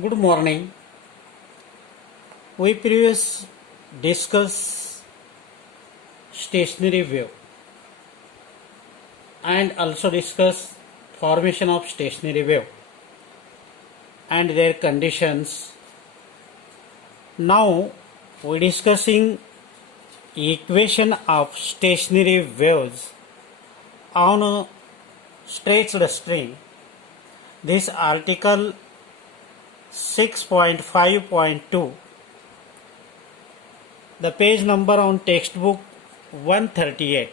Good morning. We previous discuss stationary wave and also discuss formation of stationary wave and their conditions. Now we discussing equation of stationary waves on a stretched string. This article 6.5.2, the page number on textbook 138.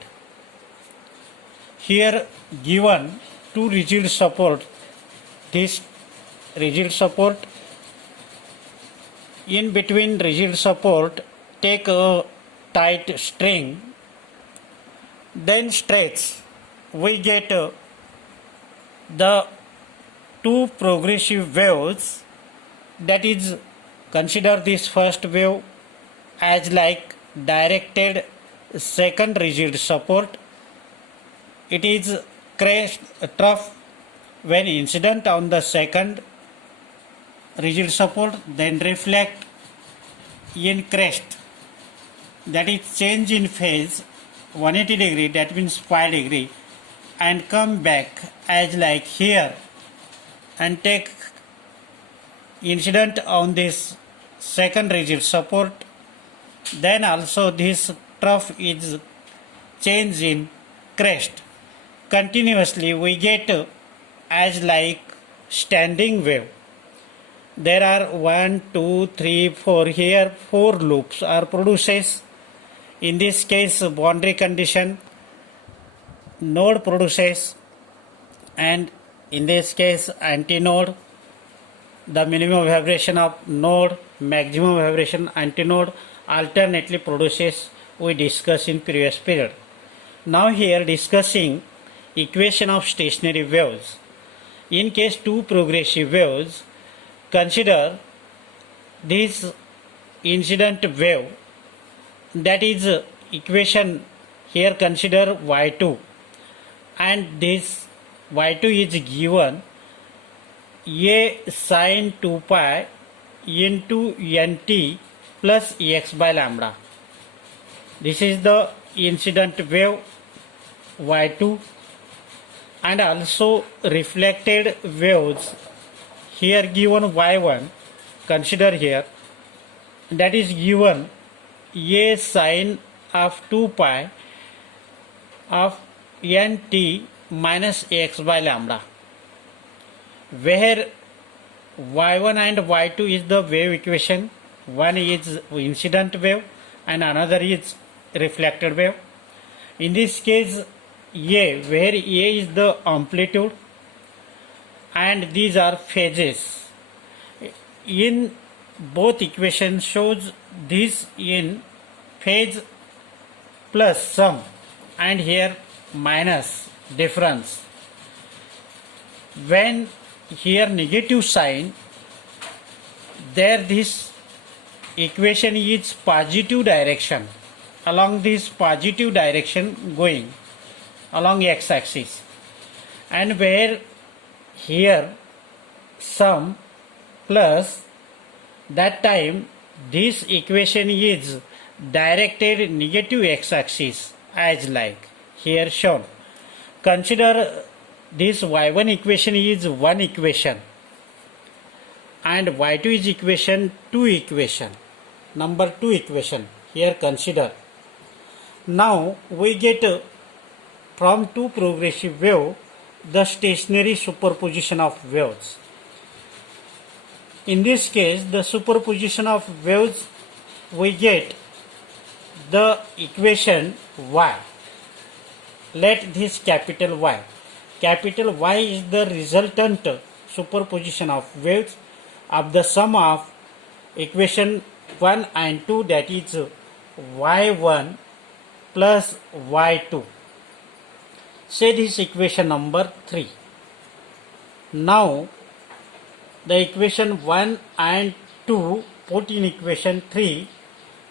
Here given two rigid support, this rigid support, in between rigid support take a tight string, then stretch, we get the two progressive waves. That is, consider this first wave as like directed second rigid support. It is crest trough when incident on the second rigid support, then reflect in crest, that is change in phase 180 degree, that means 5 degree, and come back as like here and take incident on this second rigid support. Then also this trough is change in crest. Continuously we get as like standing wave. There are 1, 2, 3, 4 here 4 loops are produces. In this case boundary condition node produces, and in this case antinode, the minimum vibration of node, maximum vibration antinode alternately produces, we discussed in previous period. Now here discussing equation of stationary waves. In case two progressive waves, consider this incident wave, that is equation. Here consider y2, and this y2 is given a sine 2 pi into nt plus x by lambda. This is the incident wave y2, and also reflected waves here given y1. Consider here, that is given a sine of 2 pi of nt minus x by lambda, where y1 and y2 is the wave equation. One is incident wave and another is reflected wave. In this case a, where a is the amplitude and these are phases. In both equations shows this in phase plus sum, and here minus difference. When here negative sign, there this equation is positive direction, along this positive direction going along x axis, and where here sum plus, that time this equation is directed negative x axis as like here shown. Consider this y1 equation is one equation and y2 is equation number 2 equation. Here consider. Now we get from two progressive wave the stationary superposition of waves. In this case the superposition of waves, we get the equation y. Let this capital Y. Capital Y is the resultant superposition of waves of the sum of equation 1 and 2, that is y1 plus y2. Say this equation number 3. Now the equation 1 and 2 put in equation 3,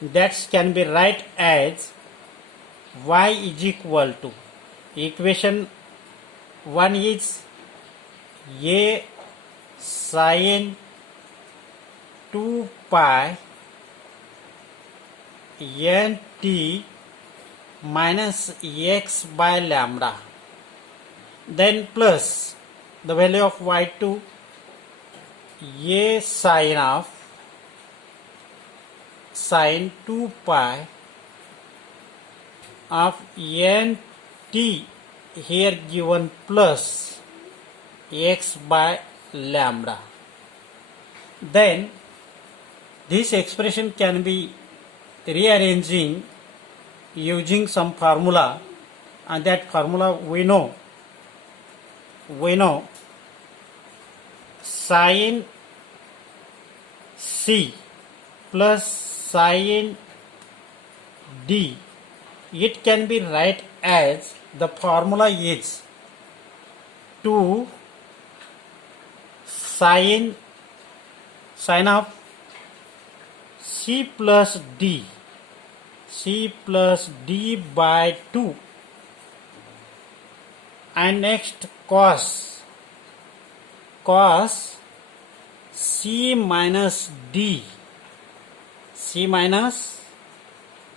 that can be write as y is equal to, equation 1 is a sine 2 pi n t minus x by lambda, then plus the value of y2 a sine 2 pi of n t here given plus x by lambda. Then this expression can be rearranging using some formula, and that formula we know sin c plus sin d. It can be write as the formula is 2 sin of c plus d by 2, and next cos c minus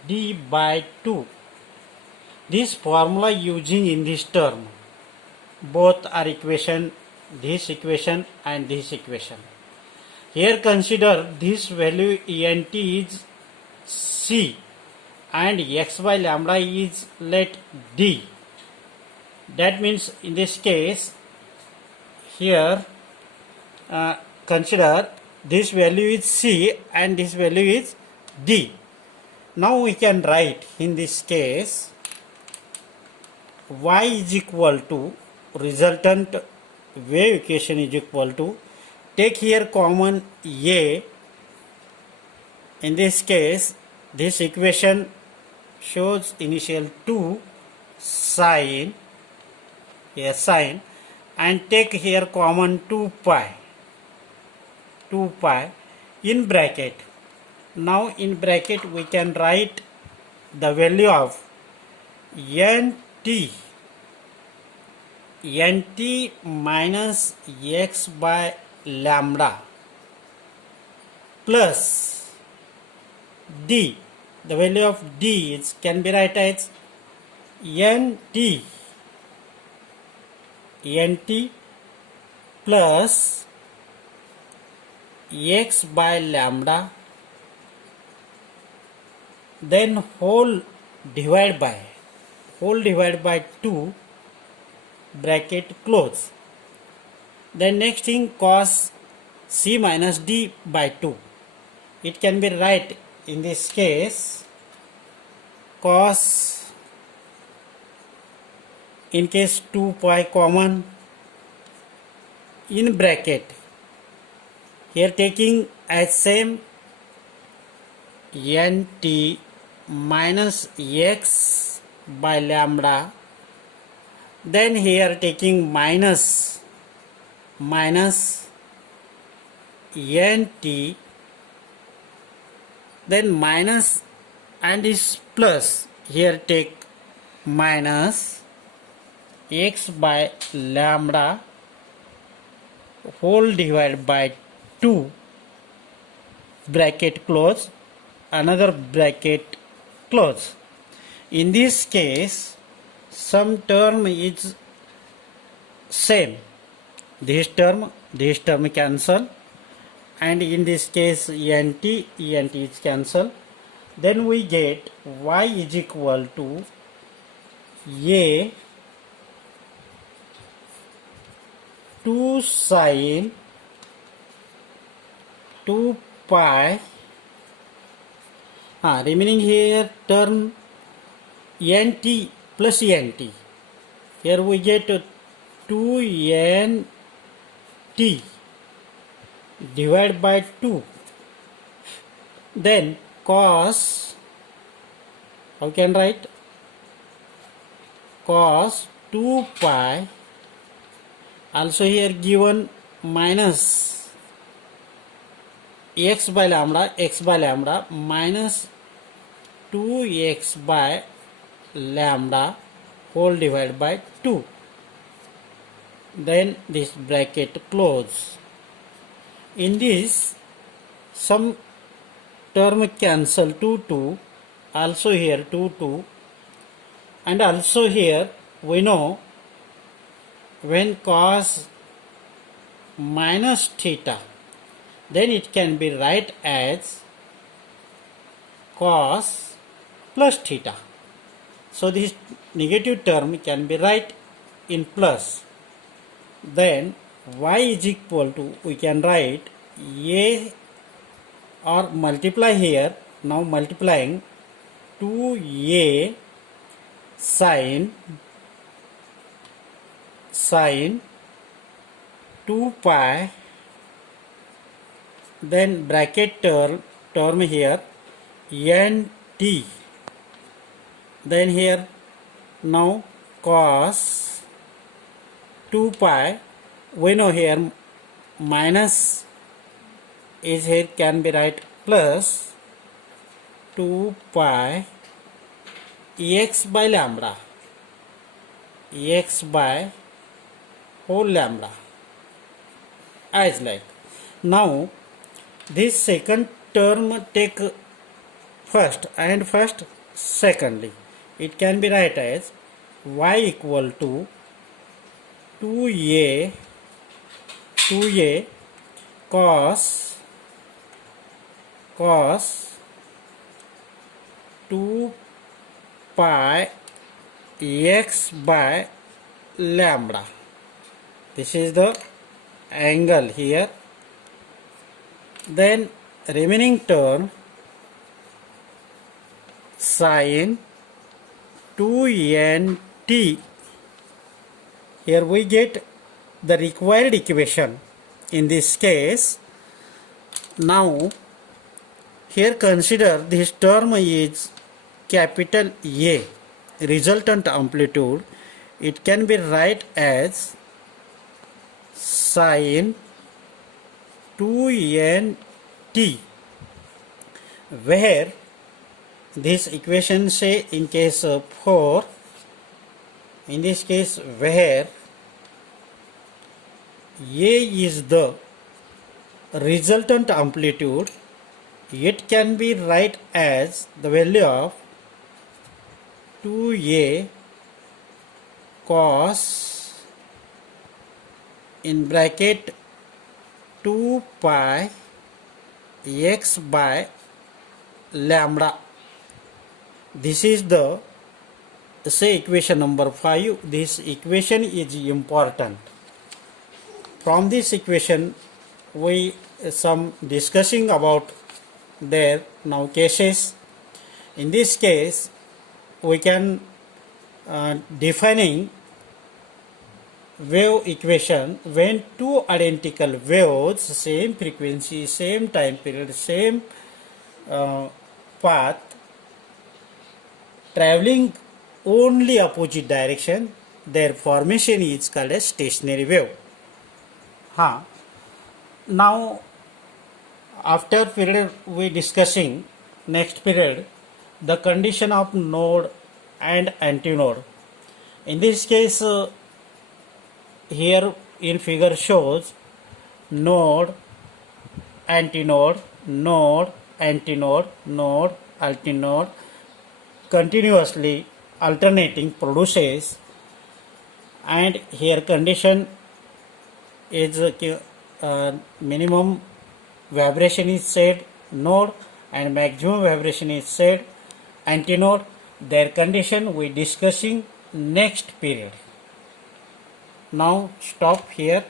d by 2. This formula using in this term, both are equation, this equation and this equation. Here consider this value ent is c and x by lambda is let d. That means in this case here consider this value is c and this value is d. Now we can write in this case y is equal to resultant wave equation is equal to, take here common a. In this case this equation shows initial 2 sine and take here common 2 pi in bracket. Now in bracket we can write the value of nt minus x by lambda plus d. The value of d can be write as nt plus x by lambda, then whole divided by 2 bracket close. Then next thing cos c minus d by 2. It can be write in this case cos, in case 2 pi common in bracket, here taking as same nt minus x by lambda, then here taking minus nt, then minus and is plus, here take minus x by lambda whole divided by 2 bracket close, another bracket close. In this case some term is same, this term cancel, and in this case ent is cancel. Then we get y is equal to a 2 sin 2 pi, remaining here term nt plus nt. Here we get 2nt divided by 2. Then cos, how can write, cos 2 pi, also here given minus x by lambda minus 2x by lambda whole divided by 2. Then this bracket close. In this some term cancel 2 2, also here 2 2, and also here we know when cos minus theta, then it can be write as cos plus theta. So this negative term can be write in plus. Then y is equal to, we can write a, or multiply here, now multiplying 2a sin 2 pi, then bracket term here nt, then here now cos 2 pi, we know here minus is here, can be write plus 2 pi ex by lambda, ex by whole lambda, as like. Now this second term take first and first secondly, it can be write as y equal to 2a cos 2 pi x by lambda. This is the angle here. Then remaining term sin 2nt. Here we get the required equation in this case. Now here consider this term is capital A, resultant amplitude. It can be write as sin 2nt, where this equation say in case 4, in this case where A is the resultant amplitude, it can be write as the value of 2a cos in bracket 2 pi x by lambda. This is the say equation number 5. This equation is important. From this equation we some discussing about their now cases. In this case we can defining wave equation when two identical waves, same frequency, same time period, same path, traveling only opposite direction, their formation is called as stationary wave. Now after period we discussing next period the condition of node and antinode. In this case here in figure shows node, antinode, node, antinode, node, antinode continuously alternating produces, and here condition is minimum vibration is said node and maximum vibration is said antinode. Their condition we discussing next period. Now stop here.